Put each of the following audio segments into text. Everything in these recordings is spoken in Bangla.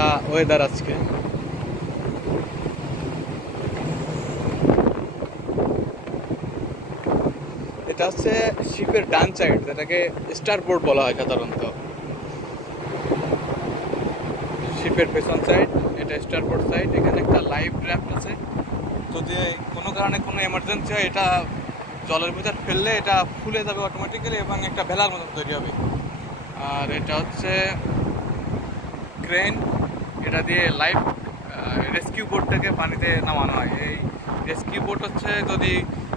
একটা ওয়েদার আজকে। এটা হচ্ছে শিপের ডান সাইড, যেটাকে স্টারবোর্ড বলা হয় সাধারণত। শিপের পেছন সাইড এটা স্টারবোর্ড সাইড। এখানে একটা লাইফ রাফট আছে, যদি কোনো কারণে কোনো এমার্জেন্সি হয় এটা জলের ভিতর ফেললে এটা ফুলে যাবে অটোমেটিক্যালি এবং একটা ভেলার মতন তৈরি হবে। আর এটা হচ্ছে ক্রেন, এটা দিয়ে লাইফ রেস্কিউ বোটটাকে পানিতে নামানো হয়। এই রেস্কিউ বোট হচ্ছে যদি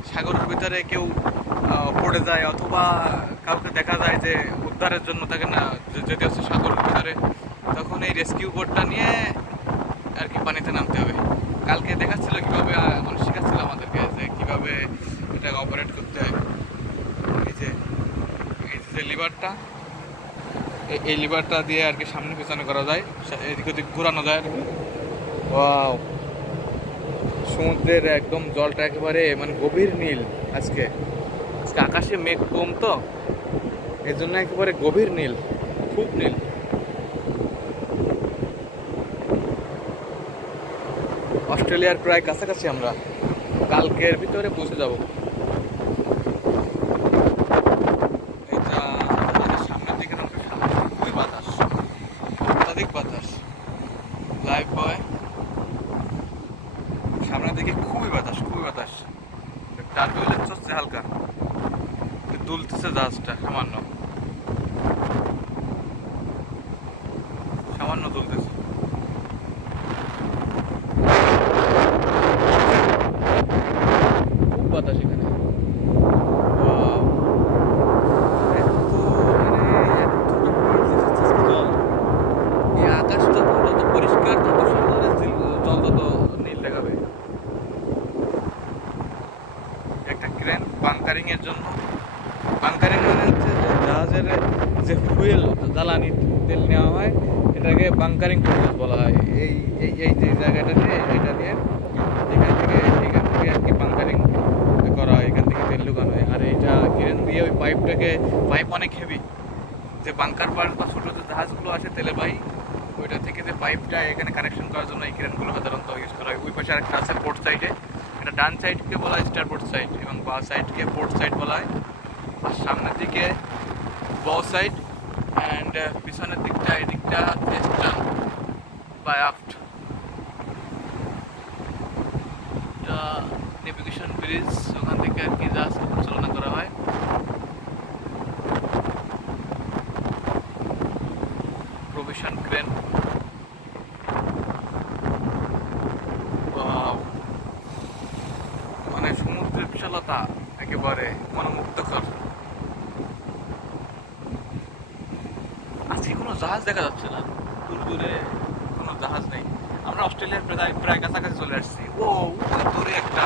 সাগরের ভিতরে কেউ পড়ে যায় অথবা কাউকে দেখা যায় যে উদ্ধারের জন্য তাকে না যদি হচ্ছে সাগরের ভিতরে, তখন এই রেস্কিউ বোটটা নিয়ে আর কি পানিতে নামতে হবে। কালকে দেখাচ্ছিল কীভাবে, মানে শেখাচ্ছিল আমাদেরকে যে কীভাবে এটা অপারেট করতে হয়। এই যে লিভারটা, এই লিভারটা দিয়ে আর কি সামনে পিছনে করা যায়, এদিক ওদিক ঘোরানো যায় আর কি। ওয়াও, সমুদ্রের একদম জলটা একেবারে মানে গভীর নীল। আজকে আকাশে মেঘ কম, তো এই জন্য একেবারে গভীর নীল, খুব নীল। অস্ট্রেলিয়ার প্রায় কাছাকাছি আমরা, কালকের ভিতরে পৌঁছে যাব। এটা সামনের দিকে খুবই বাতাস, অত্যাধিক বাতাস। লাইফ বয়, সামনের দিকে খুবই বাতাস, খুবই বাতাস। টার্বুলেন্স হচ্ছে হালকা, দুলতেছে জাহাজটা, সামান্য সামান্য দুলতেছে। খুব বাতাস এখানে। এই আকাশটা যত পরিষ্কার, তত সুন্দর, জল তত নীল দেখাবে। একটা ক্রেন বাংকারিং এর জন্য, বাংকারিং মানে হচ্ছে জাহাজের যে ফুয়েল জ্বালানি তেল নেওয়া হয়, এটাকে বাংকারিং প্রসেস বলা হয়। এই এই যে জায়গাটা দিয়ে, এটা দিয়ে এখান থেকে আর কি বাংকারিং করা হয়, এখান থেকে তেল ঢুকানো হয়। আর এইটা ক্রেন দিয়ে ওই পাইপ অনেক হেভি, যে বাংকার বা ছোটো যে জাহাজগুলো আছে তেলেবাহী, ওইটা থেকে যে পাইপটা এখানে কানেকশন করার জন্য এই ক্রেনগুলো সাধারণত ইউজ করা হয়। ওই পাশে আরেকটা আছে পোর্ট সাইডে, এটা ডান সাইডকে বলা হয় স্টারবোর্ড সাইড এবং বা সাইডকে পোর্ট সাইড বলা হয়। আর সামনের দিকে বউ সাইড অ্যান্ড পিছনের দিকটা, এদিকটা স্টার্ন বা আফট। এটা নেভিগেশন ব্রিজ, ওখান থেকে আর কি জাহাজ পরিচালনা করা হয়। প্রভিশন ক্রেন, মানে সমুদ্রের বিশালতা একেবারে মনোমুগ্ধকর। আজকে কোনো জাহাজ দেখা যাচ্ছে না, দূর দূরে কোনো জাহাজ নেই। আমরা অস্ট্রেলিয়ার প্রায় কাছাকাছি চলে আসছি। ও দূরে একটা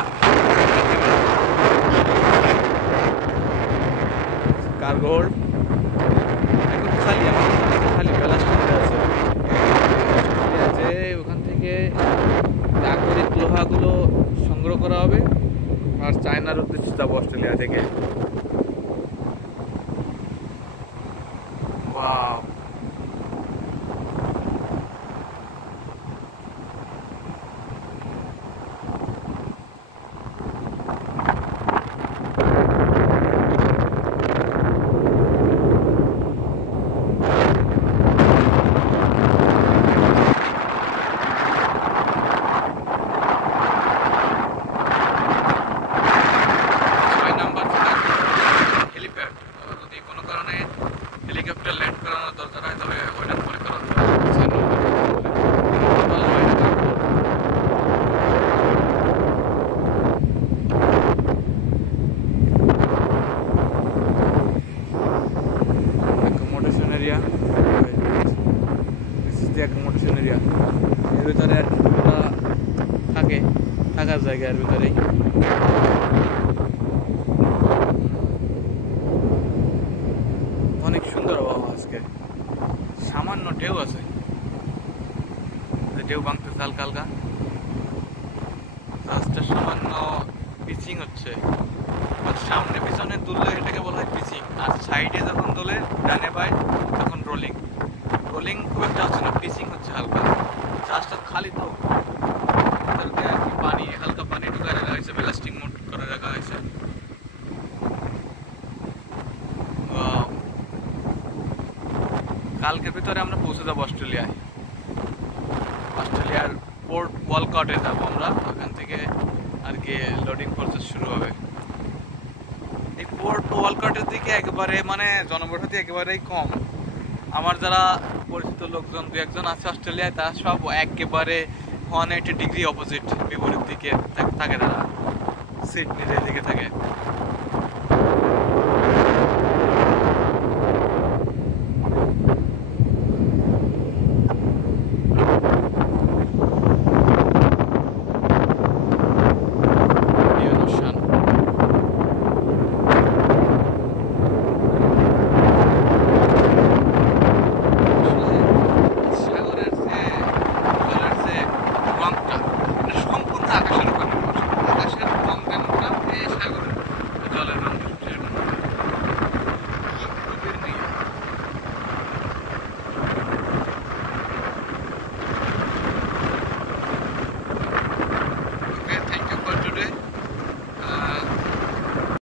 কার্গো হোল্ড, এখন খালি আমাদের খালি ব্যালাস্ট আছে। যে ওখান থেকে নাগরিক লোহাগুলো সংগ্রহ করা হবে আর চায়নার উদ্দেশ্যে যাবো অস্ট্রেলিয়া থেকে। ওয়াও, হেলিকপ্টার ল্যান্ড করানোর দরকার হয় তবে ওইটা মনে করা accommodation area. This is the accommodation area. এর ভিতরে আর কি থাকে, থাকার জায়গা এর ভিতরেই। অনেক সুন্দর আবহাওয়া আজকে, সামান্য ঢেউ আছে, ঢেউ ভাঙতেছে হালকা হালকা। জাহাজটা সামান্য পিচিং হচ্ছে, সামনে পিছনে তুললে এটাকে বলা হয় পিচিং, আর সাইডে যখন তোলে ডানে পায় তখন রোলিং। রোলিং খুব একটা হচ্ছে না, পিচিং হচ্ছে হালকা। কালকের ভিতরে আমরা পৌঁছে যাবো অস্ট্রেলিয়ায়। অস্ট্রেলিয়ার পোর্ট ওয়ালকটে যাবো আমরা, ওখান থেকে আর কি লোডিং প্রসেস শুরু হবে। এই পোর্ট ওয়ালকটের দিকে একেবারে মানে জনবসতি একেবারেই কম। আমার যারা পরিচিত লোকজন দু একজন আছে অস্ট্রেলিয়ায়, তারা সব একেবারে 180 ডিগ্রি অপোজিট বিপরীত দিকে থাকে, তারা সিডনির এদিকে থাকে।